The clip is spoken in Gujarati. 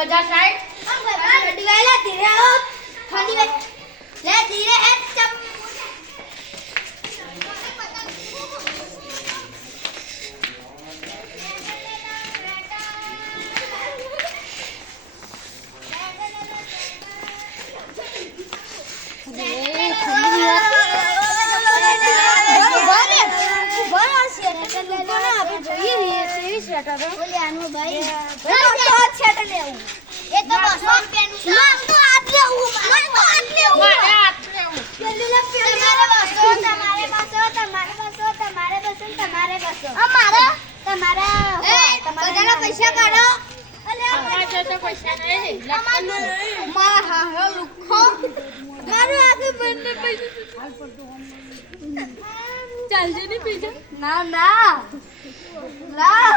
2060 हम गाड़ी वाला धीरे आओ ठंडी में ले धीरे है चप भाई तो अच्छा ले आऊं ये तो 200 रुपया નું છે માર તો આટ લેવું મારે તો આટ લેવું મારે હાથ લેવું જલ્દી લે તમારે બસો તમારે બસો તમારે બસો તમારે બસો તમારે બસો અમારે તમારા બધાના પૈસા કાઢો અલે આ તો પૈસા નહીં મારા હા લુખો મારો આગે બંને પૈસા ચાલજે ને પૈસા ના ના લા